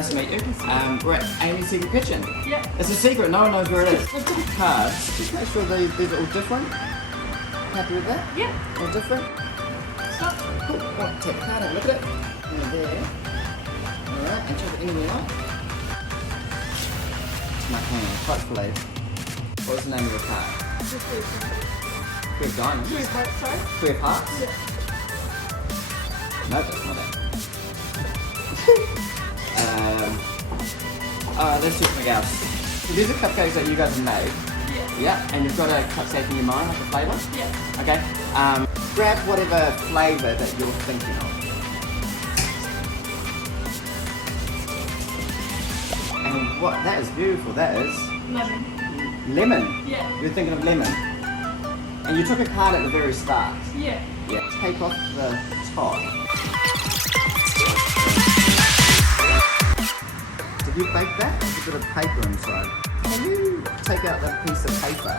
Nice to meet you. We're at Amy's Secret Kitchen. Yeah. It's a secret, no one knows where it is. I've got cards. Just make sure these are all different. Happy with that? Yeah. All different? Stop. Cool. Right, take the card and look at it. And there. Alright, and check it anywhere you like. It's my hand, hopefully. What was the name of your card? Queen of Diamonds. Queen of Hearts, sorry. Queen of Hearts? Yeah. No, that's not it. Let's do something else. So these are cupcakes that you guys have made. Yeah. Yeah, and you've got a cupcake in your mind, like a flavour? Yeah. Okay. Grab whatever flavour that you're thinking of. And what, that is beautiful, that is Lemon. lemon. Yeah. You're thinking of lemon. And you took a card at the very start. Yeah. Yeah. Take off the top. Did you bake that? There's a bit of paper inside. Can you take out that piece of paper?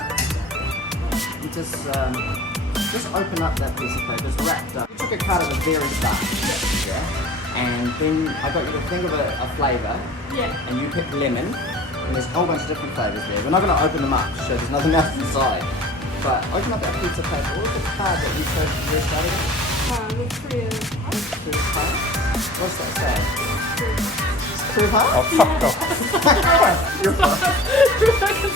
You just open up that piece of paper. It's wrapped up. You took a card at the very start. Yeah. And then I got you to think of a flavour. Yeah. And you picked lemon. And there's a whole bunch of different flavours there. We're not going to open them up, so there's nothing else inside. But open up that piece of paper. What was the card that you chose at the very start again? The Tree of Hearts. Tree of Hearts? What's that say? Tree of Hearts. Tree of Hearts? Oh, fuck off. You're fine. You're fucking